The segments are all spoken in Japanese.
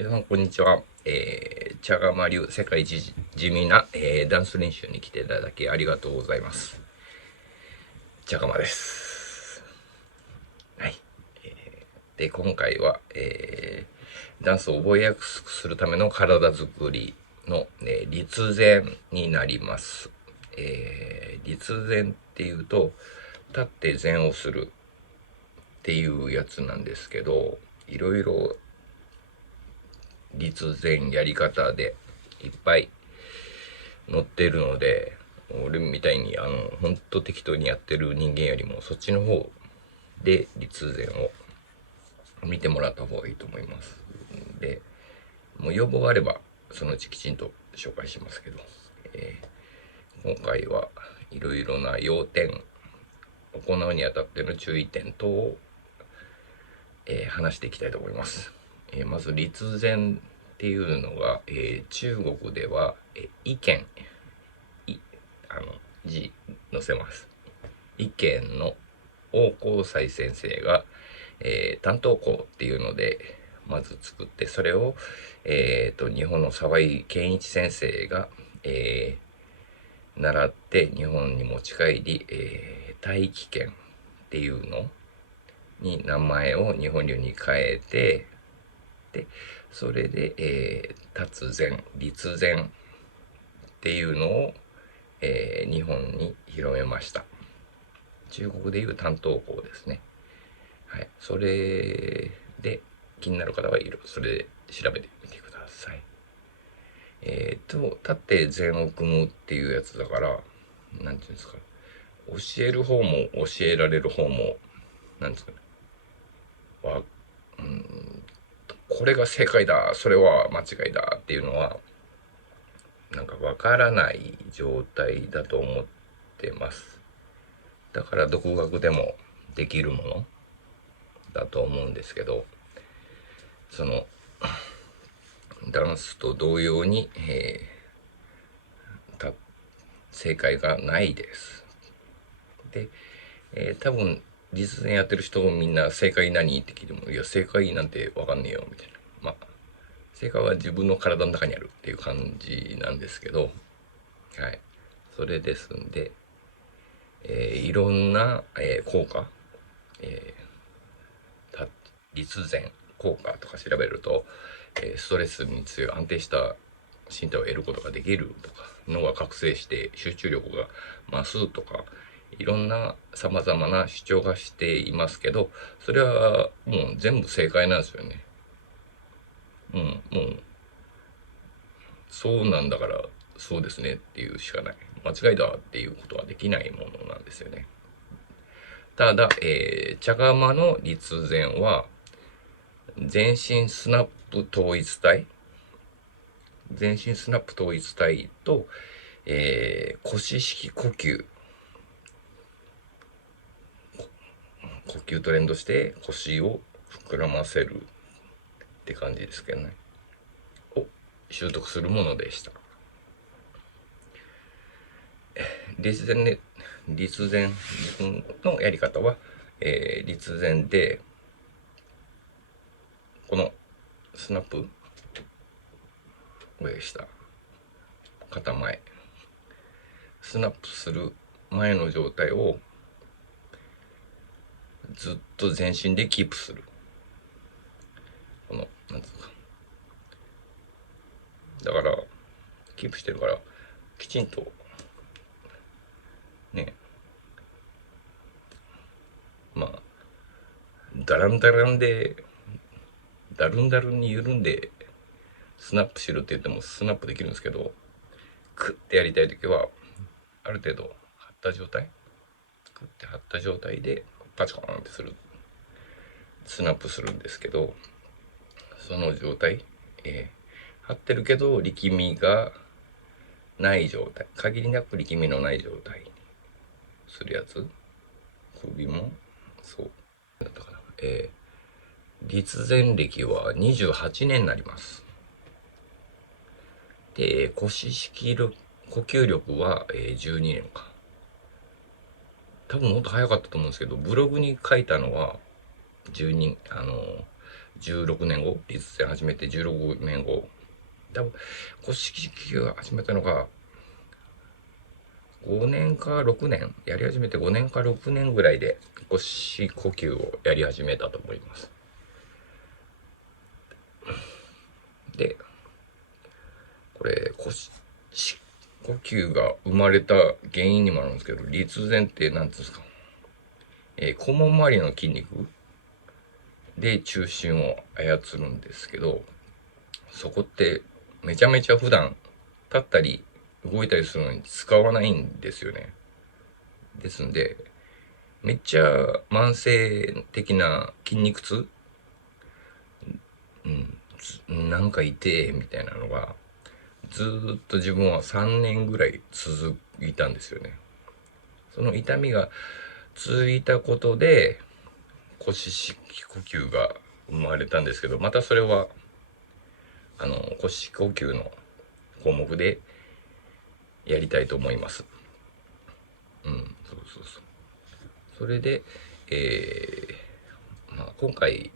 皆さん、こんにちは。茶釜流世界一地味な、ダンス練習に来ていただきありがとうございます。茶釜です。はい。で、今回は、ダンスを覚えやすくするための体づくりの、立前になります。立前っていうと、立って前をするっていうやつなんですけど、いろいろ立前やり方でいっぱい載ってるので、俺みたいにほんと適当にやってる人間よりもそっちの方で立前を見てもらった方がいいと思います。で、もう要望があればそのうちきちんと紹介しますけど、今回はいろいろな要点、行うにあたっての注意点等を、話していきたいと思います。まず立前っていうのが、中国では、意見、字載せます。意見の王光斎先生が、担当校っていうのでまず作って、それを、日本の沢井健一先生が、習って日本に持ち帰り、大気圏っていうのに名前を日本流に変えて、でそれで、立前立前っていうのを、日本に広めました。中国でいう担当校ですね。はい。それで気になる方はいる。それで調べてみてください。立って禅を組むっていうやつだから、なんていうんですか。教える方も教えられる方も、なんですかね。わ、うん、これが正解だ、それは間違いだっていうのは、なんかわからない状態だと思ってます。だから独学でもできるものだと思うんですけど、そのダンスと同様に、正解がないです。で、多分実践やってる人もみんな正解何って聞いても、いや正解なんてわかんねえよみたいな。まあ正解は自分の体の中にあるっていう感じなんですけど、はい。それですんで、いろんな、効果、え立前効果とか調べると、ストレスに強い安定した身体を得ることができるとか、脳が覚醒して集中力が増すとか、いろんな様々な主張がしていますけど、それはもう全部正解なんですよね。もう、そうなんだから、そうですねっていうしかない。間違いだっていうことはできないものなんですよね。ただ、茶釜の立前は、全身スナップ統一体、全身スナップ統一体と、腰式呼吸、呼吸と連動して腰を膨らませるって感じですけどね。を習得するものでした。立前ね、立前のやり方は、立前で、このスナップ、上下、肩前、スナップする前の状態をずっと全身でキープする。この、なんつうか。だから、キープしてるから、きちんと、ね、まあ、ダランダランで、ダルンダルンに緩んで、スナップしろって言ってもスナップできるんですけど、クッてやりたいときは、ある程度張った状態、クッて張った状態で、パチコーンってする、スナップするんですけど、その状態、張ってるけど力みがない状態、限りなく力みのない状態にするやつ、首も、そう、だったかな。立前歴は28年になります。で、腰式呼吸力は、12年か。多分もっと早かったと思うんですけど、ブログに書いたのは12、16年後、立前始めて16年後、多分腰呼吸を始めたのが5年か6年、やり始めて5年か6年ぐらいで腰呼吸をやり始めたと思います。で、これ腰呼吸が生まれた原因にもあるんですけど、立前って何ていうんですか、肛門周りの筋肉で中心を操るんですけど、そこってめちゃめちゃ普段立ったり動いたりするのに使わないんですよね。ですんで、めっちゃ慢性的な筋肉痛、なんか痛えみたいなのがずーっと自分は3年ぐらい続いたんですよね。その痛みが続いたことで腰式呼吸が生まれたんですけど、またそれは腰呼吸の項目でやりたいと思います。そう。それで、今回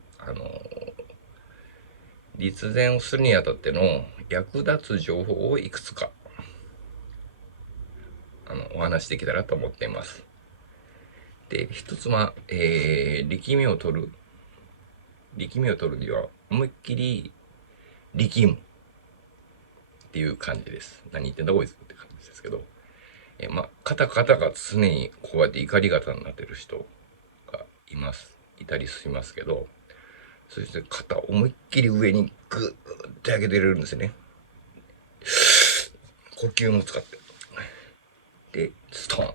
立前をするにあたっての役立つ情報をいくつかお話しできたらと思っています。で、一つは、力みを取るには思いっきり力むっていう感じです。何言ってんだこいつって感じですけど、肩が常にこうやって怒り型になってる人がいたりしますけど、そして肩を思いっきり上にグーって上げてるんですよね。呼吸も使って。で、ストン。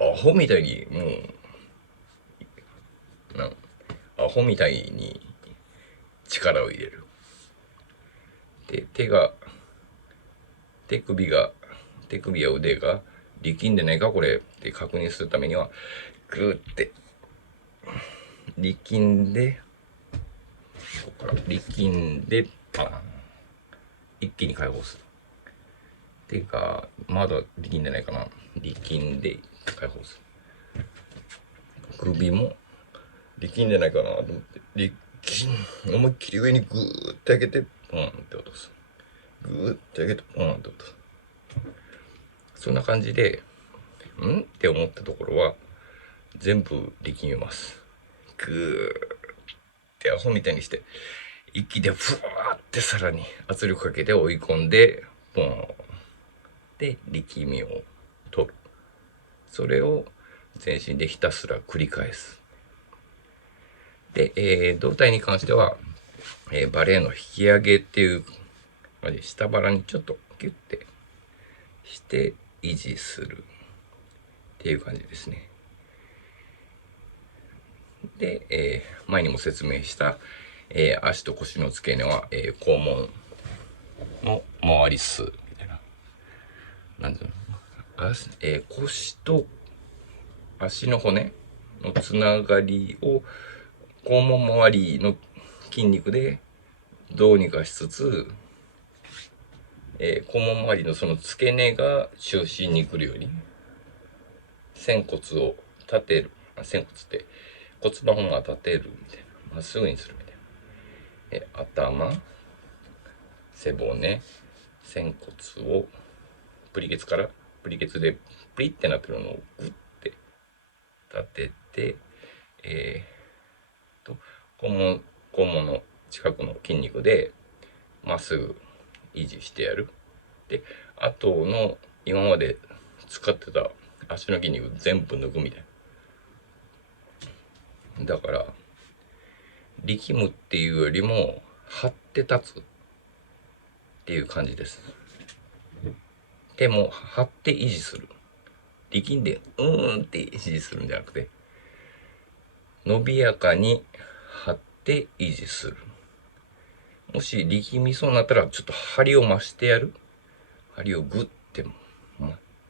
アホみたいに、アホみたいに力を入れる。で、手首や腕が力んでないかこれって確認するためには、グーって力んで、パーン。一気に解放する。っていうか、まだ力んでないかな。力んで解放する。首も力んでないかなと思って、思いっきり上にグーって上げて、ポンって落とす。グーって上げて、ポンって落とす。そんな感じで、って思ったところは、全部力みます。グーってアホみたいにして、息でふわーってさらに圧力かけて追い込んで、ポンで力みを取る。それを全身でひたすら繰り返す。で、胴体に関しては、バレエの引き上げっていう、下腹にちょっとギュッてして維持するっていう感じですね。で、前にも説明した、足と腰の付け根は、肛門の周り数みたいな。なんていうの、腰と足の骨のつながりを肛門周りの筋肉でどうにかしつつ、肛門周りのその付け根が中心に来るように、仙骨を立てる。仙骨って骨盤が立てるみたいな。まっすぐにするみたいな。頭、背骨、仙骨をプリケツでプリってなってるのをグッて立てて、肛門の近くの筋肉でまっすぐ維持してやる。で、あとの今まで使ってた足の筋肉全部抜くみたいな。だから、力むっていうよりも、張って立つっていう感じです。でも、張って維持する。力んで、って維持するんじゃなくて、伸びやかに張って維持する。もし力みそうになったら、ちょっと張りを増してやる。張りをグッて、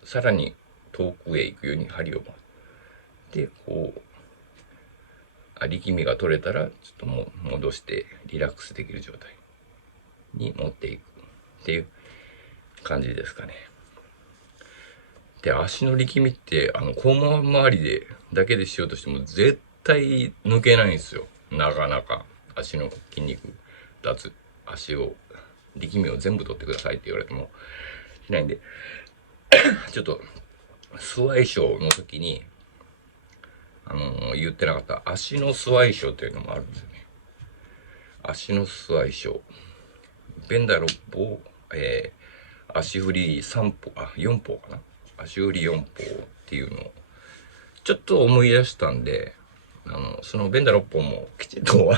さらに遠くへ行くように針を回して、こう、力みが取れたら、ちょっと戻してリラックスできる状態に持っていくっていう感じですかね。で、足の力みって、肛門周りだけでしようとしても絶対抜けないんですよ。なかなか足の筋肉足を力みを全部取ってくださいって言われてもしないんでちょっとスワイショーの時に言ってなかった足のスワイショーというのもあるんですよね。足のスワイショー、ベンダー6歩、足振り3歩、4歩かな、足振り4歩っていうのをちょっと思い出したんで、そのベンダー6本もきちんと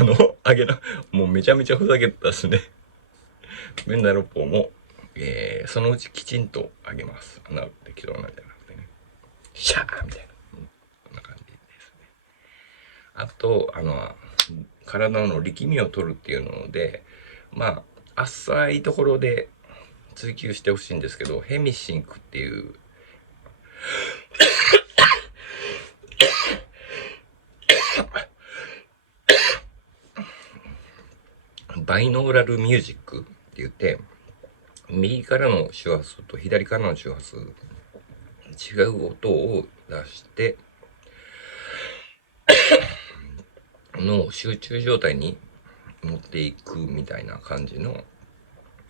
上げな、もうめちゃめちゃふざけたですね。ベンダー6本も、そのうちきちんと上げます。適当なんじゃなくてね。シャーみたいな。こんな感じですね。あと、体の力みを取るっていうので、まあ、浅いところで追求してほしいんですけど、ヘミシンクっていうバイノーラルミュージックって言って、右からの周波数と左からの周波数、違う音を出して、の集中状態に持っていくみたいな感じの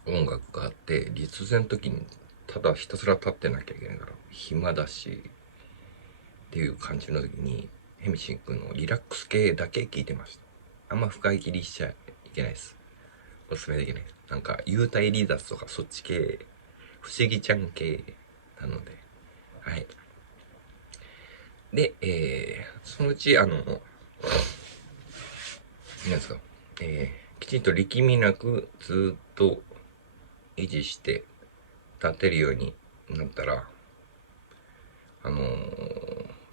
音楽があって、立前の時にただひたすら立ってなきゃいけないから暇だしっていう感じの時に、ヘミシンクのリラックス系だけ聞いてました。あんま深い切りしちゃいけないです。おすすめできない。なんか幽体離脱とかそっち系、不思議ちゃん系なので、はい。で、そのうちなんですか、きちんと力みなくずっと維持して立てるようになったら、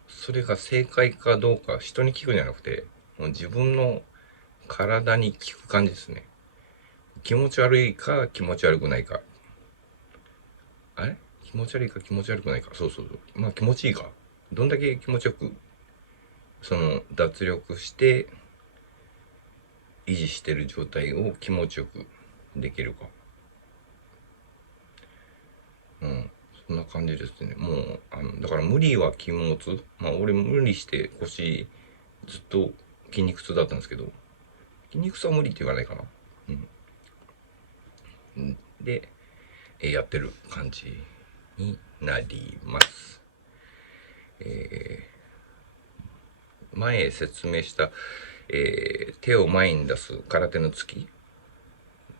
それが正解かどうか人に聞くんじゃなくて、もう自分の体に聞く感じですね。気持ち悪いか気持ち悪くないか。気持ち悪いか気持ち悪くないか。そうそうそう。まあ気持ちいいか。どんだけ気持ちよく、脱力して維持してる状態を気持ちよくできるか。そんな感じですね。もう、だから無理は禁物。まあ俺無理して腰ずっと筋肉痛だったんですけど、筋肉痛は無理って言わないかな。で、やってる感じになります。前説明した、手を前に出す空手の突き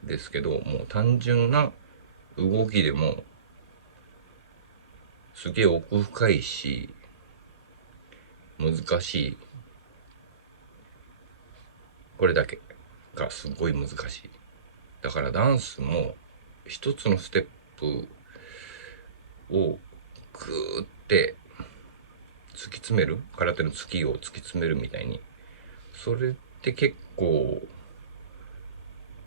ですけど、もう単純な動きでもすげえ奥深いし難しい。これだけがすごい難しい。だからダンスも一つのステップをグーって突き詰める、空手の突きを突き詰めるみたいに、それって結構、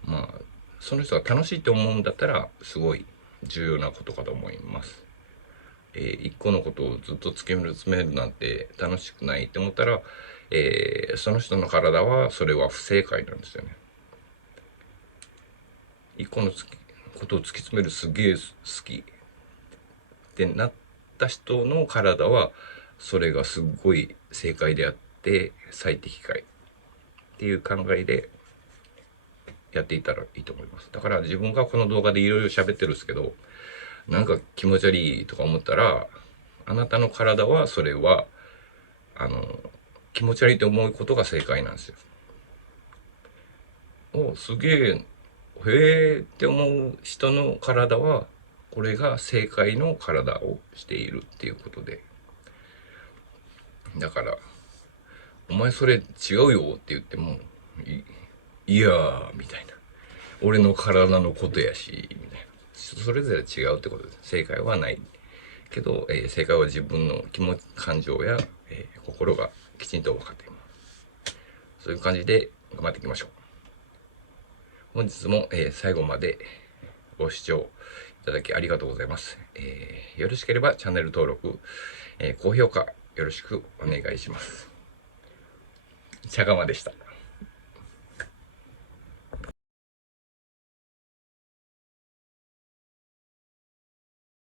まあその人が楽しいって思うんだったらすごい重要なことかと思います。一個のことをずっと突き詰めるなんて楽しくないって思ったら、その人の体はそれは不正解なんですよね。一個のことを突き詰めるすげえ好きってなった人の体はそれがすごい正解であって最適解っていう考えでやっていたらいいと思います。だから自分がこの動画でいろいろ喋ってるんですけど、なんか気持ち悪いとか思ったら、あなたの体はそれは気持ち悪いと思うことが正解なんですよ。すげえ、へえって思う人の体はこれが正解の体をしているっていうことで、だからお前それ違うよって言ってもいやーみたいな、俺の体のことやしみたいな、それぞれ違うってことです。正解はないけど、正解は自分の気持ち感情や、心がきちんと分かっています。そういう感じで頑張っていきましょう。本日も、最後までご視聴いただきありがとうございます。よろしければチャンネル登録、高評価よろしくお願いします。茶釜でした。